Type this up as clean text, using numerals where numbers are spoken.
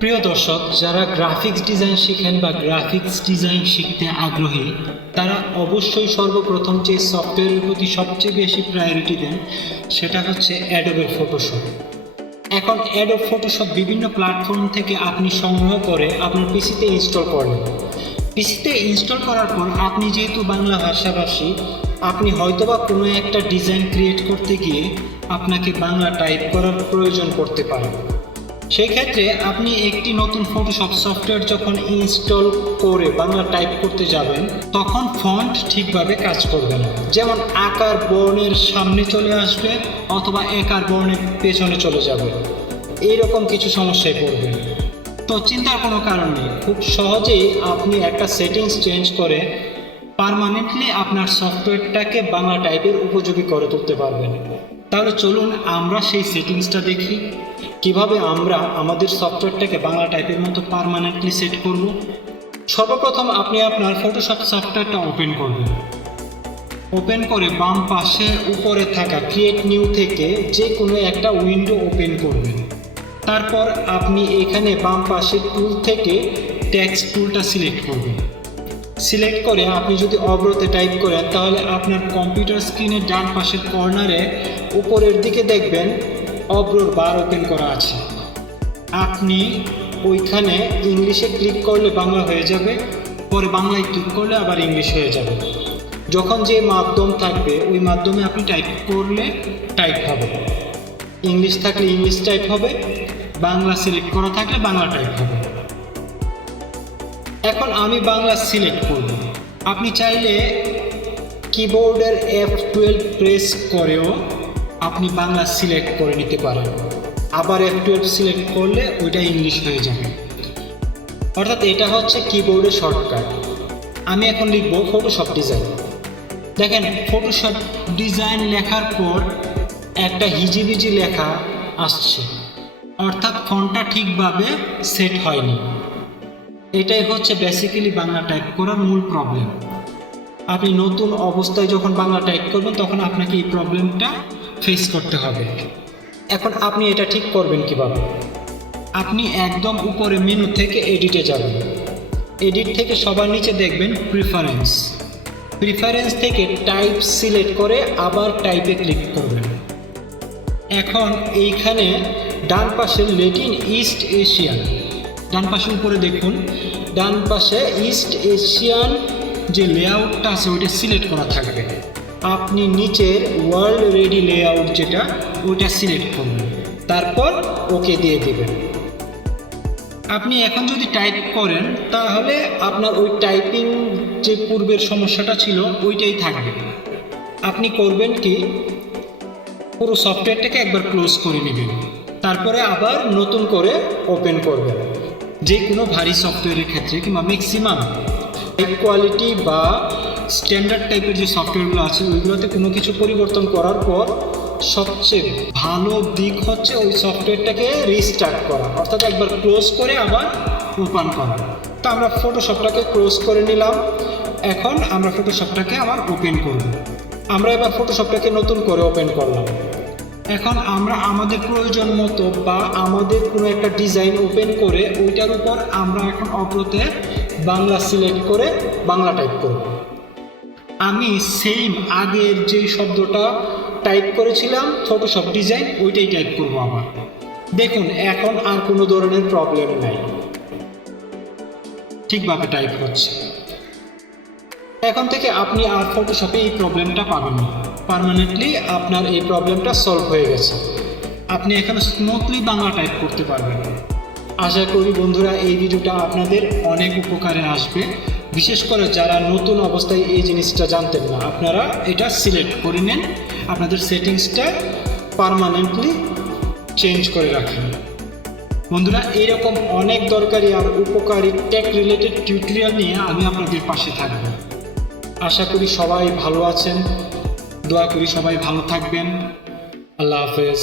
প্রিয় দর্শক, যারা গ্রাফিক্স ডিজাইন শিখেন বা গ্রাফিক্স ডিজাইন শিখতে আগ্রহী তারা অবশ্যই সর্বপ্রথম যে সফটওয়্যারের প্রতি সবচেয়ে বেশি প্রায়োরিটি দেন সেটা হচ্ছে অ্যাডোবে ফটোশপ। এখন অ্যাডোব ফটোশপ বিভিন্ন প্ল্যাটফর্ম থেকে আপনি সংগ্রহ করে আপনার পিসিতে ইনস্টল করবেন। পিসিতে ইনস্টল করার পর আপনি যেহেতু বাংলা ভাষাভাষী, আপনি হয়তোবা কোনো একটা ডিজাইন ক্রিয়েট করতে গিয়ে আপনাকে বাংলা টাইপ করার প্রয়োজন পড়তে পারে। সেই ক্ষেত্রে আপনি একটি নতুন ফটোশপ সফটওয়্যার যখন ইনস্টল করে বাংলা টাইপ করতে যাবেন তখন ফন্ট ঠিকভাবে কাজ করবে না। যেমন আকার বর্ণের সামনে চলে আসবে অথবা একার বর্ণের পেছনে চলে যাবে, এইরকম কিছু সমস্যায় পড়বেন। তো চিন্তার কোনো কারণ নেই, খুব সহজেই আপনি একটা সেটিংস চেঞ্জ করে পার্মানেন্টলি আপনার সফটওয়্যারটাকে বাংলা টাইপের উপযোগী করে তুলতে পারবেন। তাহলে চলুন আমরা সেই সেটিংসটা দেখি, কিভাবে আমরা আমাদের সফটওয়্যারটাকে বাংলা টাইপের মতো পার্মানেন্টলি সেট করব। সর্বপ্রথম আপনি আপনার ফটোশপ সফটওয়্যারটা ওপেন করবেন। ওপেন করে বাম পাশে উপরে থাকা ক্রিয়েট নিউ থেকে যে কোনো একটা উইন্ডো ওপেন করবেন। তারপর আপনি এখানে বাম পাশে টুল থেকে টেক্সট টুলটা সিলেক্ট করবেন। সিলেক্ট করে আপনি যদি অব্রতে টাইপ করেন তাহলে আপনার কম্পিউটার স্ক্রিনের ডান পাশের কর্নারে উপরের দিকে দেখবেন অব্রর বার ওপেন করা আছে। আপনি ওইখানে ইংলিশে ক্লিক করলে বাংলা হয়ে যাবে, পরে বাংলায় ক্লিক করলে আবার ইংলিশ হয়ে যাবে। যখন যে মাধ্যম থাকবে ওই মাধ্যমে আপনি টাইপ করলে টাইপ হবে, ইংলিশ থাকলে ইংলিশ টাইপ হবে, বাংলা সিলেক্ট করা থাকলে বাংলা টাইপ হবে। এখন আমি বাংলা সিলেক্ট করব। আপনি চাইলে কিবোর্ডের F12 প্রেস করেও আপনি বাংলা সিলেক্ট করে নিতে পারেন, আবার F12 সিলেক্ট করলে ওইটা ইংলিশ হয়ে যাবে। অর্থাৎ এটা হচ্ছে কিবোর্ডের শর্টকাট। আমি এখন লিখব ফটোশপ ডিজাইন। দেখেন ফটোশপ ডিজাইন লেখার পর একটা হিজিবিজি লেখা আসছে, অর্থাৎ ফন্টটা ঠিকভাবে সেট হয়নি। এটাই হচ্ছে বেসিক্যালি বাংলা টাইপ করার মূল প্রবলেম। আপনি নতুন অবস্থায় যখন বাংলা টাইপ করবেন তখন আপনাকে এই প্রবলেমটা ফেস করতে হবে। এখন আপনি এটা ঠিক করবেন কিভাবে? আপনি একদম উপরে মেনু থেকে এডিটে যাবেন। এডিট থেকে সবার নিচে দেখবেন প্রিফারেন্স। প্রিফারেন্স থেকে টাইপ সিলেক্ট করে আবার টাইপে ক্লিক করবেন। এখন এইখানে ডান পাশে লেটিন ইস্ট এশিয়ান, ডান পাশে উপরে দেখুন, ডান পাশে ইস্ট এশিয়ান যে লেআউটটা আছে ওইটা সিলেক্ট করা থাকবে। আপনি নিচের ওয়ার্ল্ড রেডি লেআউট যেটা ওইটা সিলেক্ট করবেন, তারপর ওকে দিয়ে দেবেন। আপনি এখন যদি টাইপ করেন তাহলে আপনার ওই টাইপিং যে পূর্বের সমস্যাটা ছিল ওইটাই থাকবে। আপনি করবেন কি, পুরো সফটওয়্যারটাকে একবার ক্লোজ করে নেবেন, তারপরে আবার নতুন করে ওপেন করবেন। যে কোনো ভারী সফটওয়্যারের ক্ষেত্রে কিংবা ম্যাক্সিমাম হাই কোয়ালিটি বা স্ট্যান্ডার্ড টাইপের যে সফটওয়্যারগুলো আছে ওইগুলোতে কোনো কিছু পরিবর্তন করার পর সবচেয়ে ভালো দিক হচ্ছে ওই সফটওয়্যারটাকে রিস্টার্ট করা, অর্থাৎ একবার ক্লোজ করে আবার ওপেন করা। তো আমরা ফটোশপটাকে ক্লোজ করে নিলাম, এখন আমরা ফটোশপটাকে আবার ওপেন করব। আমরা এবার ফটোশপটাকে নতুন করে ওপেন করলাম। এখন আমরা আমাদের প্রয়োজন মতো বা আমাদের কোনো একটা ডিজাইন ওপেন করে ওইটার উপর আমরা এখন অব্রতে বাংলা সিলেক্ট করে বাংলা টাইপ করব। আমি সেম আগের যে শব্দটা টাইপ করেছিলাম ফটোশপ ডিজাইন ওইটাই টাইপ করব আবার। দেখুন এখন আর কোনো ধরনের প্রবলেম নাই, ঠিকভাবে টাইপ হচ্ছে। এখন থেকে আপনি আর ফটোশপে এই প্রবলেমটা পাবেন না, পার্মানেন্টলি আপনার এই প্রবলেমটা সলভ হয়ে গেছে। আপনি এখন স্মুথলি বাংলা টাইপ করতে পারবেন। আশা করি বন্ধুরা এই ভিডিওটা আপনাদের অনেক উপকারে আসবে, বিশেষ করে যারা নতুন অবস্থায় এই জিনিসটা জানতেন না। আপনারা এটা সিলেক্ট করে নেন, আপনাদের সেটিংসটা পার্মানেন্টলি চেঞ্জ করে রাখেন। বন্ধুরা এইরকম অনেক দরকারি আর উপকারী টেক রিলেটেড টিউটোরিয়াল নিয়ে আমি আপনাদের পাশে থাকব। আশা করি সবাই ভালো আছেন, দোয়া করি সবাই ভালো থাকবেন। আল্লাহ হাফেজ।